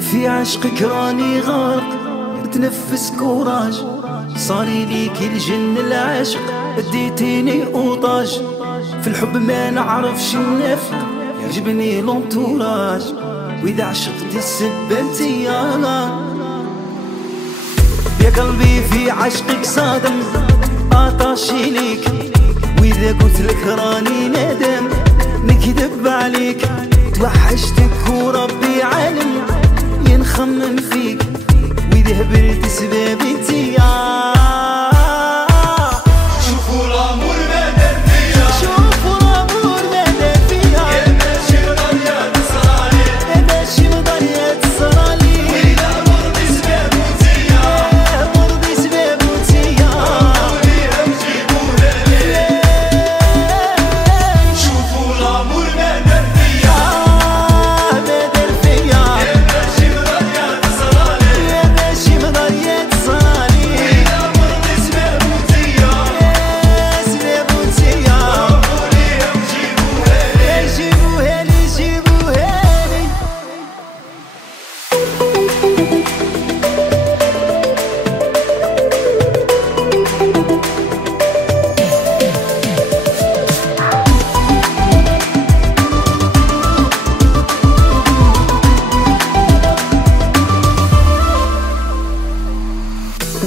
في عشقك راني غارق بتنفس كوراج، صاري ليك الجن العاشق اديتيني اوطاج. في الحب ما نعرفش النفق، يعجبني لونتوراج، واذا عشقت السبة انتيا. يا قلبي في عشقك صادم اطاشي ليك، واذا قلت لك راني ندم نكذب عليك. توحشتك وربي عالم ينخمم فيك، واذا هبلت سبابي انتيا. شوفوا الامور ما دار فيا، شوفوا الامور ما دار فيا، يا ماشي مضرية تصرالي، يا ماشي مضرية تصرالي، وإذا مرضي سبابو انتيا، مرضي سبابو انتيا. وليها وجيبوها لي. شوفوا الامور ما دار فيا، ما دار فيا، يا ماشي مضرية تصرالي، يا ماشي مضرية تصرالي، وإذا مرضي سبابو انتيا، سبابو انتيا. وليها وجيبوها لي. جيبوها لي جيبوها لي.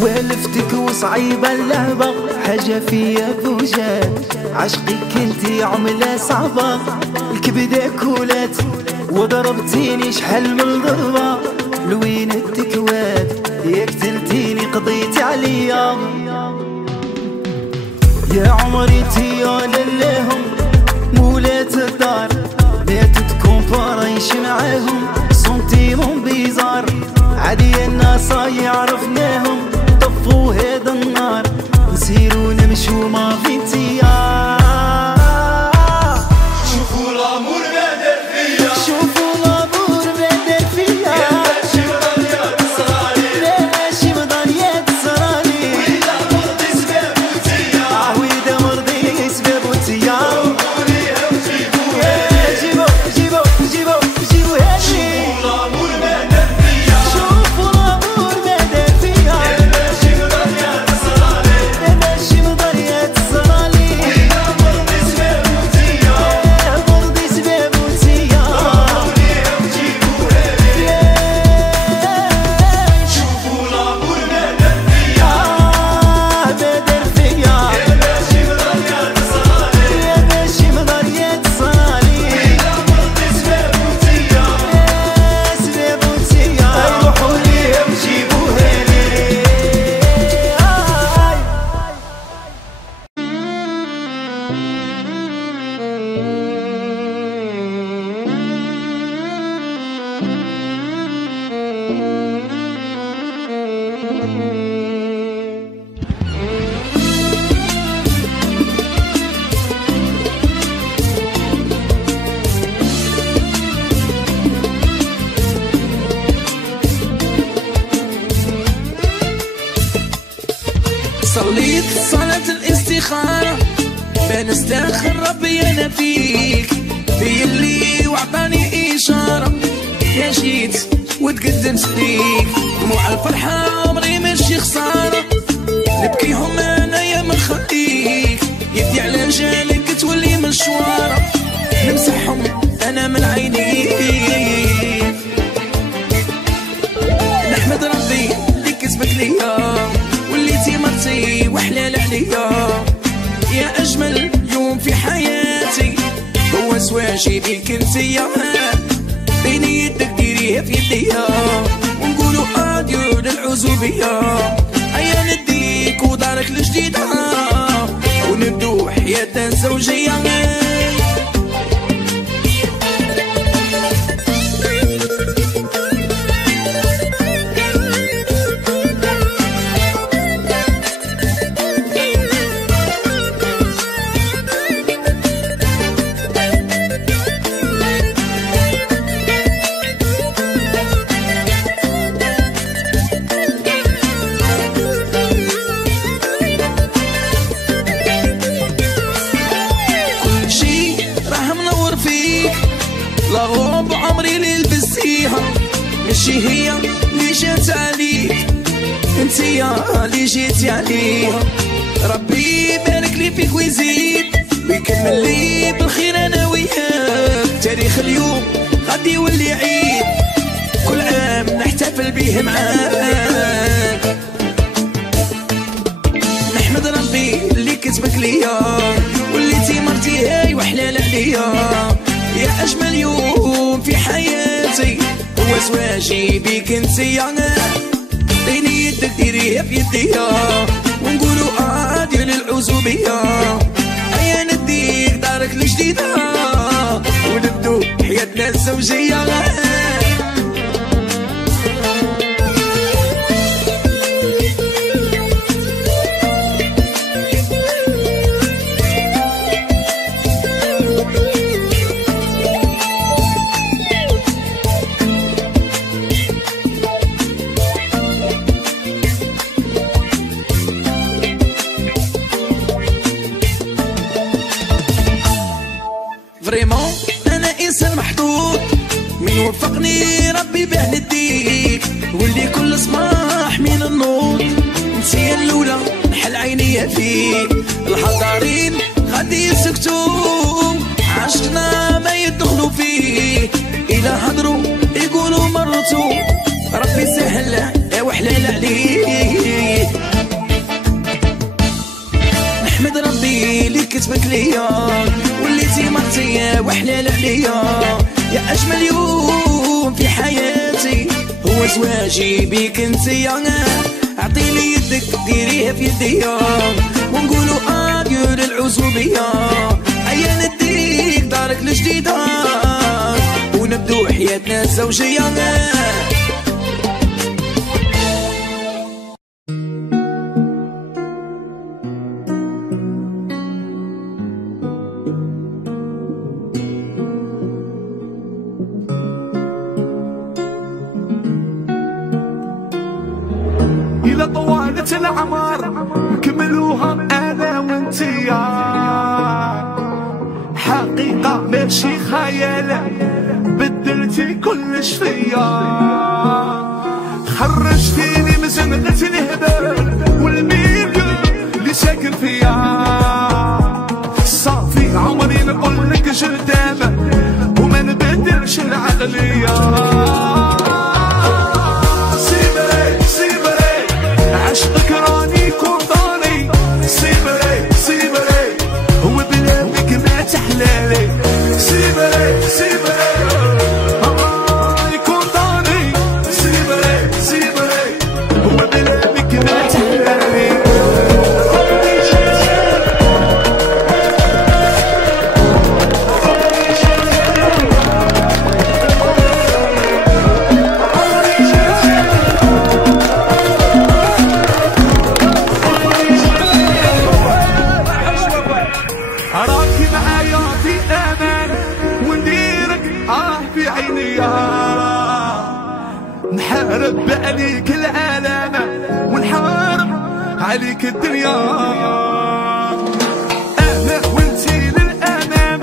والفتك وصعيبة اللعبة، حاجة فيا بوجات، عشقك انتي عملة صعبة، الكبدة كولات وضربتيني شحال من ضربة، لوين التكوات يا قتلتيني قضيتي عليا. يا عمري انتي يا للاهم مولات الدار، لا تتكومباريش معاهم سنتيمهم بيزار، عادي الناس يعرفناهم طفوا هذا النار، نسيرو نمشو ما في انتيا. شوفوا الامور ما دار فيا، شوفوا الامور ما دار فيا، يا ماشي مضرية تصرالي، لا ماشي مضرية تصرالي، وإذا مرضي سبابو انتيا، واذا مرضي سبابو انتيا. وليها وجيبوها لي. جيبو جيبو جيبو جيبوها لي. الامور ما دار فيا، شوفوا الامور ما دار فيا، يا ماشي مضرية تصرالي، لا ماشي مضرية تصرالي، وإذا مرضي سبابو انتيا، مرضي سبابو انتيا. وليها وجيبوها لي. شوفوا الامور ما دار فيا، ما دار فيا، يا ماشي مضرية تصرالي، يا ماشي مضرية تصرالي، وإذا مرضي سبابو انتيا، سبابو انتيا. روحوا ليها وجيبوها لي. صليت صلاة الاستخارة بنستخر ربي أنا فيك، في اللي وعطاني إشارة يا جيت وتقدمت ليك، دموع الفرحة عمري ماشي خسارة، نبكيهم أنا يا ما نخليك، يدي على جالك تولي مشوارة، نمسحهم أنا من عينيك. نحمد ربي اللي كسبك ليا، وليتي مرتي وحلال عليا، يا أجمل يوم في حياتي هو زواجي بيك انتيا، بين يدك ديريها في يديا، ونقولوا اديو للعزوبية، هيا نديك ودارك الجديدة، ونبدو حياة زوجية. ماشي هي اللي جات عليك، انتيا اللي جيتي عليها. ربي يبارك لي فيك ويزيد ويكمل لي بالخير انا وياك. تاريخ اليوم غادي يولي عيد، كل عام نحتفل به معاك. نحمد ربي اللي كتبك ليا وليتي مرتي هاي وحلال عليا. يا اجمل يوم في حياتي هو زواجي بيك انتيا. عطيني يدك ديريها في يديا ونقولوا ديال العزوبية. هيا نديك دارك الجديدة ونبدو حياتنا الزوجية. فريمون انا انسان محظوظ، من وفقني ربي باه نديك. واللي كل صباح من النوض انتي الاولى نحل عينيا فيك. الحضارين غادي يسكتوا عشقنا ما يدخلوا فيه، الى هضروا يقولوا مرتو ربي سهل وحلال عليه. نحمد ربي اللي كتبك ليا وليتي مرتي وحلال عليا. يا اجمل يوم في حياتي هو زواجي بيك انتيا. عطيني يدك ديريها في يديا ونقولوا ديال العزوبية. هيا نديك دارك الجديدة ونبدو حياتنا الزوجية. إلى طوالة العمر نكملوها أنا وانتيا. حقيقة ماشي خيال، بدلتي كلش فيا. خرجتيني من زنقة الهبال والميل اللي ساكن فيا. صافي عمري نقولك جدامة وما نبدلش العقلية. عشقك راني كونداني، سيبري سيبري هو بلادك ما تحلالي. سيبري سيبري كونداني، سيبري سيبري هو بلادك ما تحلالي. نحارب عليك العالم ونحارب عليك الدنيا. انا وانتي للامام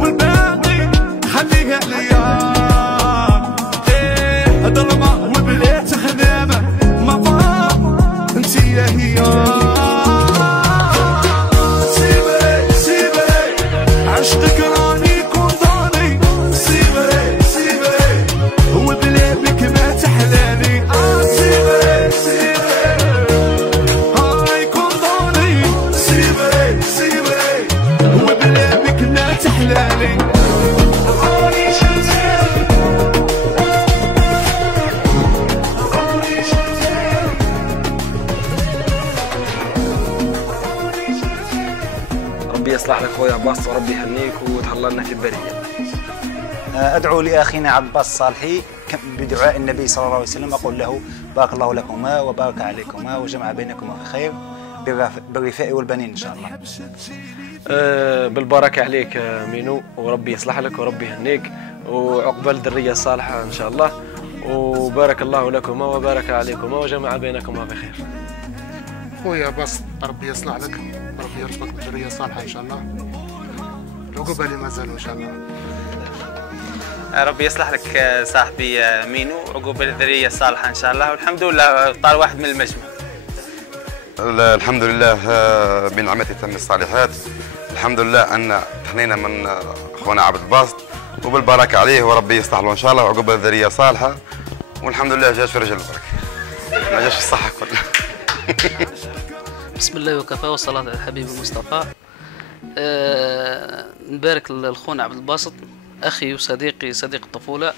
والباقي خليها ليا. ايه ظلمه وبلاد خدامه ما فاق انتي يا هي. سيبري سيبري عشقك راني كونداني. سيبري سيبري هو بلادك ما تحلالي. سيبري سيبري هاي كونداني. سيبري سيبري هو بلادك ما تحلالي. ربي يصلح لك خويا عباس وربي يهنيك وتهلا لنا في البريه. أدعو لأخينا عباس صالحي بدعاء النبي صلى الله عليه وسلم، أقول له بارك الله لكما وبارك عليكما وجمع بينكما في خير بالرفاء والبنين إن شاء الله. بالبركة عليك مينو، وربي يصلح لك وربي يهنيك وعقبال الذرية الصالحة إن شاء الله، وبارك الله لكما وبارك عليكما وجمع بينكما في خير. خويا بس ربي يصلح لك، ربي يرزقك بالذرية الصالحة إن شاء الله، العقبة اللي ما زالوا إن شاء الله. ربي يصلح لك صاحبي مينو، عقوبة الذرية الصالحة إن شاء الله، والحمد لله طال واحد من المجموع. الحمد لله بنعمة تم الصالحات، الحمد لله أن تهنينا من أخونا عبد الباسط وبالبركة عليه، وربي يصلح له إن شاء الله، وعقوبة الذرية صالحة، والحمد لله جاش في رجل البركة، ما جاش في الصحة كلها. بسم الله وكفى والصلاة على الحبيب المصطفى. نبارك للخونا عبد الباسط أخي وصديقي، صديق الطفولة،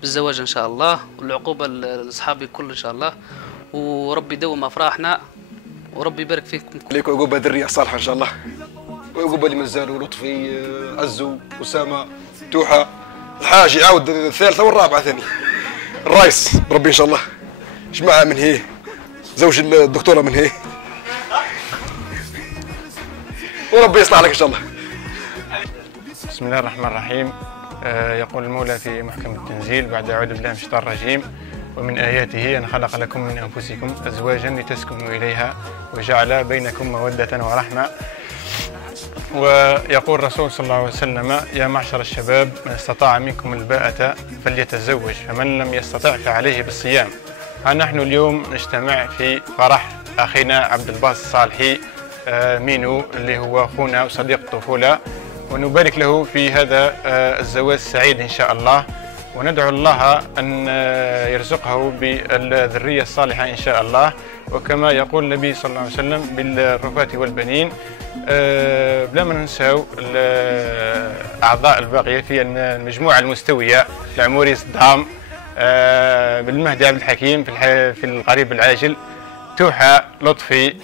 بالزواج إن شاء الله، والعقوبة لأصحابي الكل إن شاء الله، وربي يدوم أفراحنا، وربي يبارك فيكم. ليكم عقوبة ذرية صالحة إن شاء الله، وعقوبة اللي مازالوا لطفي، عزو، أسامة، توحة، الحاج يعاود الثالثة والرابعة ثاني، الرايس بربي إن شاء الله، جماعة من هي، زوج الدكتورة من هي، وربي يصلح لك إن شاء الله. بسم الله الرحمن الرحيم. يقول المولى في محكم التنزيل بعد أعوذ بالله من الشيطان الرجيم: ومن آياته أن خلق لكم من أنفسكم أزواجا لتسكنوا إليها وجعل بينكم مودة ورحمة. ويقول الرسول صلى الله عليه وسلم: يا معشر الشباب من استطاع منكم الباءة فليتزوج، فمن لم يستطع فعليه بالصيام. نحن اليوم نجتمع في فرح أخينا عبد الباسط الصالحي مينو، اللي هو أخونا وصديق الطفولة، ونبارك له في هذا الزواج السعيد إن شاء الله، وندعو الله أن يرزقه بالذرية الصالحة إن شاء الله، وكما يقول النبي صلى الله عليه وسلم: بالرفاة والبنين. بلا ما ننساو الأعضاء الباقية في المجموعة المستوية: العموري صدام، بالمهدي عبد الحكيم في القريب العاجل، توحة، لطفي،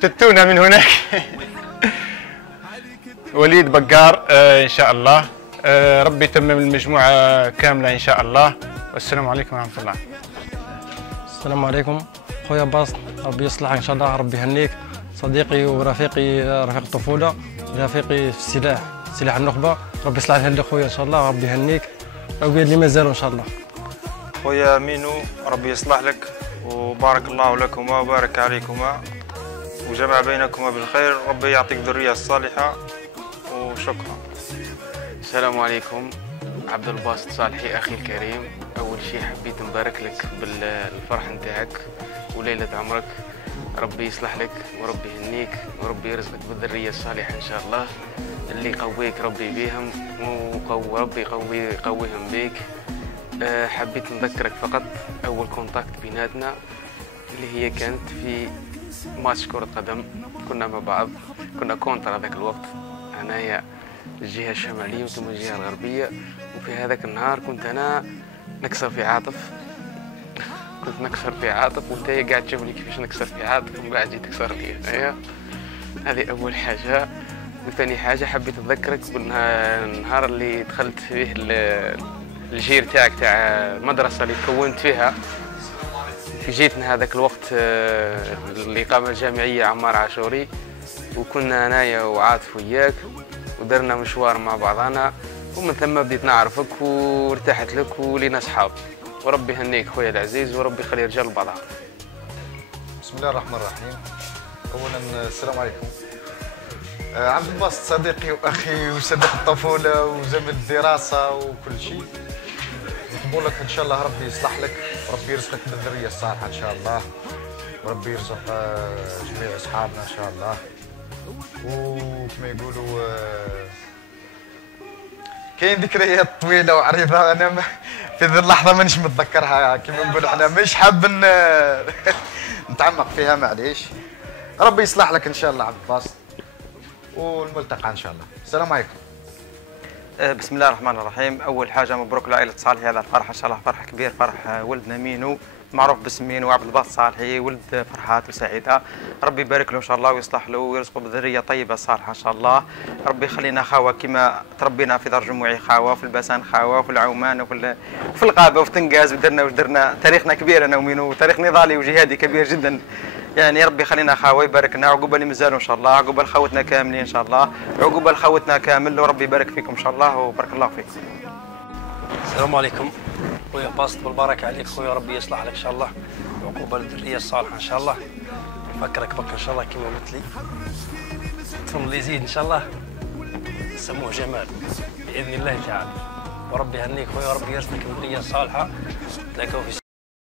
تتونا من هناك وليد بقار إن شاء الله. ربي يتمم المجموعة كاملة إن شاء الله، والسلام عليكم ورحمة الله. السلام عليكم خويا باسط، ربي يصلحك إن شاء الله، ربي يهنيك، صديقي ورفيقي، رفيق الطفولة، رفيقي في السلاح، سلاح النخبة، ربي يصلح لك خويا إن شاء الله، ربي يهنيك، ربي اللي مازالوا إن شاء الله. خويا مينو ربي يصلح لك، وبارك الله لكما وبارك عليكما وجمع بينكما بالخير، ربي يعطيك ذرية الصالحة، وشكرا. السلام عليكم. عبد الباسط صالحي أخي الكريم، أول شيء حبيت نبارك لك بالفرح نتاعك وليلة عمرك، ربي يصلح لك وربي يهنيك وربي يرزقك بالذرية الصالحة إن شاء الله، اللي يقويك ربي بيهم وربي يقويهم بيك. حبيت نذكرك فقط أول كونتاكت بيناتنا اللي هي كانت في ماتش كرة قدم، كنا مع بعض، كنا كونتر هذاك الوقت، أنايا الجهة الشمالية وانتم الجهة الغربية، وفي هذاك النهار كنت أنا نكسر في عاطف، كنت نكسر في عاطف، وانت قاعد تشوفني كيفاش نكسر في عاطف وقاعد تجي تكسر لي. أيوه، هذه أول حاجة. وثاني حاجة حبيت أذكرك بالنهار اللي دخلت فيه الجير تاعك تاع المدرسة اللي تكونت فيها، في جيتنا هذاك الوقت الإقامة الجامعية عمار عاشوري، وكنا أنايا وعاطف وياك ودرنا مشوار مع بعضنا، ومن ثم بديت نعرفك وارتحت لك ولينا أصحاب، وربي يهنيك خويا العزيز وربي يخلي رجال بعضها. بسم الله الرحمن الرحيم. أولا السلام عليكم. عبد الباسط صديقي وأخي وصديق الطفولة وزمن الدراسة وكل شيء، نقول لك إن شاء الله ربي يصلح لك وربي يرزقك بالذرية الصالحة إن شاء الله، وربي يرزق جميع أصحابنا إن شاء الله. وكما يقولوا كاين ذكريات طويلة وعريضة، أنا في ذي اللحظة مانيش متذكرها، كما نقول احنا مش حاب نتعمق فيها، معليش. ربي يصلح لك إن شاء الله عبد الباسط، والملتقى إن شاء الله. السلام عليكم. بسم الله الرحمن الرحيم. أول حاجة مبروك لعائلة صالحي على الفرحة إن شاء الله، فرح كبير، فرح ولدنا مينو معروف باسم مينو عبد الباسط صالحي، ولد فرحات وسعيدة، ربي يبارك له إن شاء الله ويصلح له ويرزقه بذرية طيبة صالحة إن شاء الله. ربي يخلينا خاوة كما تربينا في دار جموعي خاوة، وفي البسان خاوة، وفي العومان وفي الغابة وفي تنقاز، ودرنا واش درنا، تاريخنا كبير أنا ومينو، تاريخ نضالي وجهادي كبير جدا، يعني ربي يخلينا خاوة يبارك لنا، عقوبة اللي مازالوا إن شاء الله، عقوبة لخوتنا كاملين إن شاء الله، عقوبة لخوتنا كامل، وربي يبارك فيكم إن شاء الله وبارك الله فيكم. السلام عليكم خويا باسط، بالبركة عليك خويا، ربي يصلح لك إن شاء الله، عقوبة للذرية الصالحة إن شاء الله. نفكرك بك إن شاء الله كما قلت لي، الطفل اللي يزيد إن شاء الله سموه جمال بإذن الله تعالى. وربي يهنيك خويا، وربي يرزقك بالذريه الصالحه، تلاقوا في